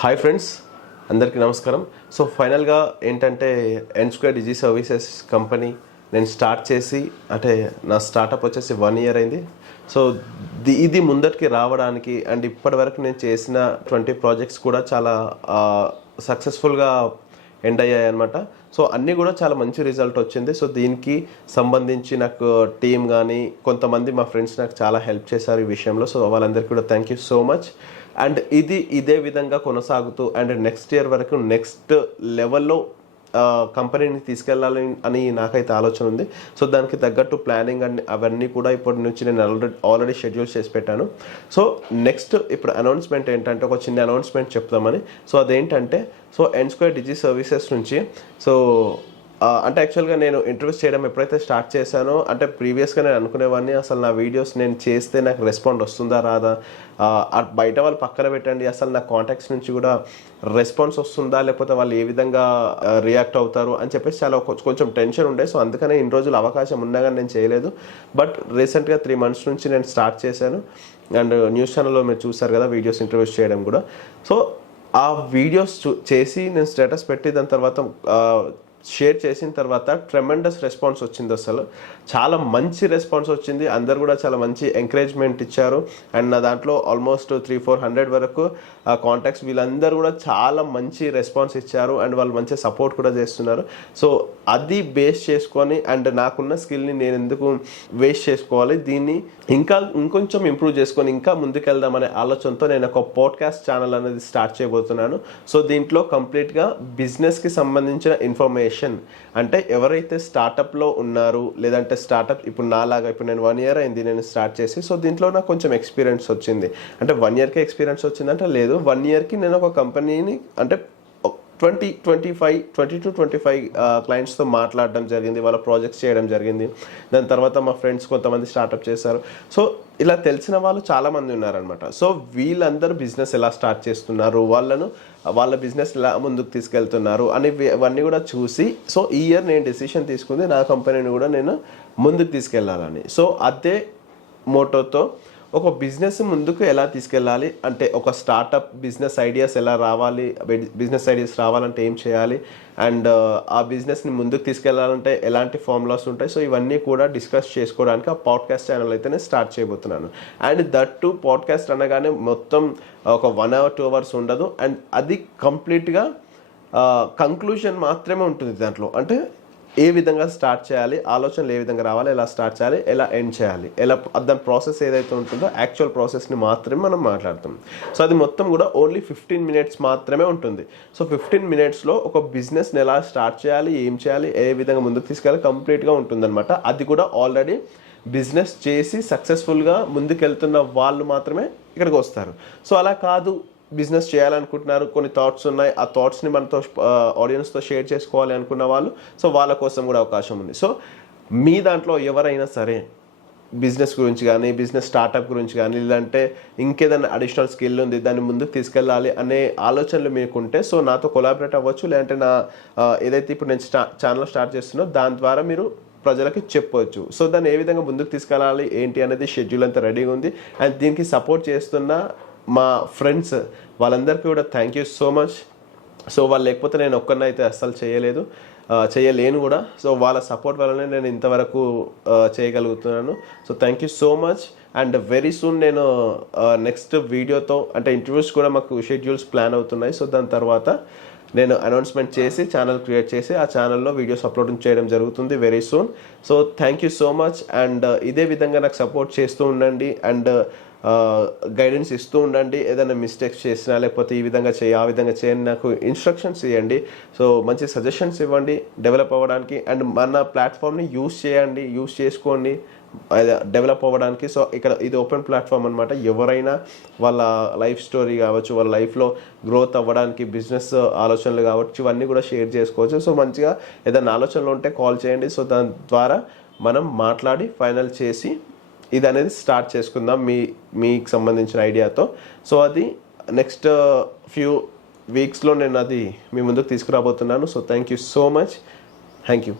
Hi friends, అందరికీ నమస్కారం. So ఫైనల్గా ఏంటంటే N2 డిజి సర్వీసెస్ కంపెనీ నేను స్టార్ట్ చేసి అంటే నా స్టార్టప్ వచ్చేసి 1 year అయింది. సో ఇది ముందటికి రావడానికి అండ్ ఇప్పటి వరకు నేను చేసిన 20 ప్రాజెక్ట్స్ కూడా చాలా సక్సెస్ఫుల్గా ఎండ్ అయ్యాయి అనమాట. సో అన్నీ కూడా చాలా మంచి రిజల్ట్ వచ్చింది. సో దీనికి సంబంధించి నాకు టీమ్ కానీ కొంతమంది మా ఫ్రెండ్స్ నాకు చాలా హెల్ప్ చేశారు ఈ విషయంలో. సో వాళ్ళందరికీ కూడా thank you so much. And ఇదే విధంగా కొనసాగుతూ అండ్ నెక్స్ట్ ఇయర్ వరకు నెక్స్ట్ లెవెల్లో కంపెనీని తీసుకెళ్ళాలి అని నాకైతే ఆలోచన ఉంది. సో దానికి తగ్గట్టు ప్లానింగ్ అండ్ అవన్నీ కూడా ఇప్పటి నుంచి నేను ఆల్రెడీ షెడ్యూల్ చేసి పెట్టాను. సో నెక్స్ట్ ఇప్పుడు అనౌన్స్మెంట్ ఏంటంటే ఒక చిన్న అనౌన్స్మెంట్ చెప్తామని. సో అదేంటంటే సో N2 డిజి సర్వీసెస్ నుంచి సో అంటే యాక్చువల్గా నేను ఇంటర్వ్యూస్ చేయడం ఎప్పుడైతే స్టార్ట్ చేశానో అంటే ప్రీవియస్గా నేను అనుకునేవాడిని అసలు నా వీడియోస్ నేను చేస్తే నాకు రెస్పాండ్ వస్తుందా రాదా, బయట వాళ్ళు పక్కన పెట్టండి, అసలు నా కాంటాక్ట్స్ నుంచి కూడా రెస్పాన్స్ వస్తుందా లేకపోతే వాళ్ళు ఏ విధంగా రియాక్ట్ అవుతారు అని చెప్పేసి చాలా కొంచెం టెన్షన్ ఉండే. సో అందుకనే ఇన్ని రోజులు అవకాశం ఉన్నా కానీ నేను చేయలేదు. బట్ రీసెంట్గా 3 months నుంచి నేను స్టార్ట్ చేశాను. అండ్ న్యూస్ ఛానల్లో మీరు చూసారు కదా వీడియోస్ ఇంటర్వ్యూస్ చేయడం కూడా. సో ఆ వీడియోస్ చేసి నేను స్టేటస్ పెట్టి దాని తర్వాత షేర్ చేసిన తర్వాత ట్రెమెండస్ రెస్పాన్స్ వచ్చింది. అసలు చాలా మంచి రెస్పాన్స్ వచ్చింది. అందరు కూడా చాలా మంచి ఎంకరేజ్మెంట్ ఇచ్చారు. అండ్ నా దాంట్లో ఆల్మోస్ట్ 300-400 వరకు కాంటాక్ట్స్ వీళ్ళందరూ కూడా చాలా మంచి రెస్పాన్స్ ఇచ్చారు. అండ్ వాళ్ళు మంచి సపోర్ట్ కూడా చేస్తున్నారు. సో అది బేస్ చేసుకొని అండ్ నాకున్న స్కిల్ని నేను ఎందుకు వేస్ట్ చేసుకోవాలి, దీన్ని ఇంకొంచెం ఇంప్రూవ్ చేసుకొని ఇంకా ముందుకెళ్దామనే ఆలోచనతో నేను ఒక పాడ్కాస్ట్ ఛానల్ అనేది స్టార్ట్ చేయబోతున్నాను. సో దీంట్లో కంప్లీట్గా బిజినెస్కి సంబంధించిన ఇన్ఫర్మేషన్ అంటే ఎవరైతే స్టార్టప్లో ఉన్నారు లేదంటే స్టార్టప్ ఇప్పుడు నాలాగా ఇప్పుడు నేను 1 year అయింది నేను స్టార్ట్ చేసి. సో దీంట్లో నాకు కొంచెం ఎక్స్పీరియన్స్ వచ్చింది. అంటే 1 yearకే ఎక్స్పీరియన్స్ వచ్చిందంటే లేదు, 1 yearకి నేను ఒక కంపెనీని అంటే 20 to 25 క్లయింట్స్తో మాట్లాడడం జరిగింది, వాళ్ళ ప్రాజెక్ట్స్ చేయడం జరిగింది. దాని తర్వాత మా ఫ్రెండ్స్ కొంతమంది స్టార్టప్ చేశారు. సో ఇలా తెలిసిన వాళ్ళు చాలామంది ఉన్నారనమాట. సో వీళ్ళందరూ బిజినెస్ ఎలా స్టార్ట్ చేస్తున్నారు, వాళ్ళ బిజినెస్ ఎలా ముందుకు తీసుకెళ్తున్నారు అని అవన్నీ కూడా చూసి సో ఈ ఇయర్ నేను డెసిషన్ తీసుకుంది నా కంపెనీని కూడా నేను ముందుకు తీసుకెళ్ళాలని. సో అదే మోటోతో ఒక బిజినెస్ ముందుకు ఎలా తీసుకెళ్ళాలి అంటే ఒక స్టార్టప్ బిజినెస్ ఐడియాస్ ఎలా రావాలి, బిజినెస్ ఐడియాస్ రావాలంటే ఏం చేయాలి, అండ్ ఆ బిజినెస్ని ముందుకు తీసుకెళ్లాలంటే ఎలాంటి ఫార్ములాస్ ఉంటాయి. సో ఇవన్నీ కూడా డిస్కస్ చేసుకోవడానికి ఆ పాడ్కాస్ట్ ఛానల్ అయితే నేను స్టార్ట్ చేయబోతున్నాను. అండ్ దట్ టు పాడ్కాస్ట్ అనగానే మొత్తం ఒక 1 hour 2 hours ఉండదు. అండ్ అది కంప్లీట్గా కంక్లూజన్ మాత్రమే ఉంటుంది దాంట్లో. అంటే ఏ విధంగా స్టార్ట్ చేయాలి, ఆలోచనలు ఏ విధంగా రావాలి, ఎలా స్టార్ట్ చేయాలి, ఎలా ఎండ్ చేయాలి, ఎలా దాని ప్రాసెస్ ఏదైతే ఉంటుందో యాక్చువల్ ప్రాసెస్ని మాత్రమే మనం మాట్లాడతాం. సో అది మొత్తం కూడా ఓన్లీ 15 minutes మాత్రమే ఉంటుంది. సో 15 minutesలో ఒక బిజినెస్ని ఎలా స్టార్ట్ చేయాలి, ఏం చేయాలి, ఏ విధంగా ముందుకు తీసుకెళ్ళాలి కంప్లీట్గా ఉంటుందన్నమాట. అది కూడా ఆల్రెడీ బిజినెస్ చేసి సక్సెస్ఫుల్గా ముందుకెళ్తున్న వాళ్ళు మాత్రమే ఇక్కడికి వస్తారు. సో అలా కాదు, బిజినెస్ చేయాలనుకుంటున్నారు, కొన్ని థాట్స్ ఉన్నాయి, ఆ థాట్స్ని మనతో ఆడియన్స్తో షేర్ చేసుకోవాలి అనుకున్న వాళ్ళు, సో వాళ్ళ కోసం కూడా అవకాశం ఉంది. సో మీ దాంట్లో ఎవరైనా సరే బిజినెస్ గురించి కానీ బిజినెస్ స్టార్టప్ గురించి కానీ లేదంటే ఇంకేదైనా అడిషనల్ స్కిల్ ఉంది దాన్ని ముందుకు తీసుకెళ్ళాలి అనే ఆలోచనలు మీకుంటే సో నాతో కొలాబరేట్ అవ్వచ్చు. లేదంటే నా ఏదైతే ఇప్పుడు నేను ఛానల్ స్టార్ట్ చేస్తున్నో దాని ద్వారా మీరు ప్రజలకి చెప్పవచ్చు. సో దాన్ని ఏ విధంగా ముందుకు తీసుకెళ్ళాలి ఏంటి అనేది షెడ్యూల్ అంతా రెడీగా ఉంది. అండ్ దీనికి సపోర్ట్ చేస్తున్న మా ఫ్రెండ్స్ వాళ్ళందరికీ కూడా thank you so much. So వాళ్ళు లేకపోతే నేను ఒక్కరినైతే అస్సలు చేయలేను కూడా. సో వాళ్ళ సపోర్ట్ వల్లనే నేను ఇంతవరకు చేయగలుగుతున్నాను. So thank you so much. And very soon నేను నెక్స్ట్ వీడియోతో అంటే ఇంటర్వ్యూస్ కూడా మాకు షెడ్యూల్స్ ప్లాన్ అవుతున్నాయి. సో దాని తర్వాత నేను అనౌన్స్మెంట్ చేసి ఛానల్ క్రియేట్ చేసి ఆ ఛానల్లో వీడియోస్ అప్లోడ్ చేయడం జరుగుతుంది very soon. So thank you so much. And ఇదే విధంగా నాకు సపోర్ట్ చేస్తూ ఉండండి అండ్ గైడెన్స్ ఇస్తూ ఉండండి. ఏదైనా మిస్టేక్స్ చేసినా లేకపోతే ఈ విధంగా చేయి ఆ విధంగా చేయండి నాకు ఇన్స్ట్రక్షన్స్ ఇవ్వండి. సో మంచి సజెషన్స్ ఇవ్వండి డెవలప్ అవ్వడానికి. అండ్ మన ప్లాట్ఫామ్ని యూస్ చేసుకోండి డెవలప్ అవ్వడానికి. సో ఇక్కడ ఇది ఓపెన్ ప్లాట్ఫామ్ అనమాట. ఎవరైనా వాళ్ళ లైఫ్ స్టోరీ కావచ్చు, వాళ్ళ లైఫ్లో గ్రోత్ అవ్వడానికి బిజినెస్ ఆలోచనలు కావచ్చు, ఇవన్నీ కూడా షేర్ చేసుకోవచ్చు. సో మంచిగా ఏదైనా ఆలోచనలు ఉంటే కాల్ చేయండి. సో దాని ద్వారా మనం మాట్లాడి ఫైనల్ చేసి ఇది అనేది స్టార్ట్ చేసుకుందాం మీకు సంబంధించిన ఐడియాతో. సో అది నెక్స్ట్ ఫ్యూ వీక్స్లో నేను అది మీ ముందుకు తీసుకురాబోతున్నాను. So thank you so much. Thank you.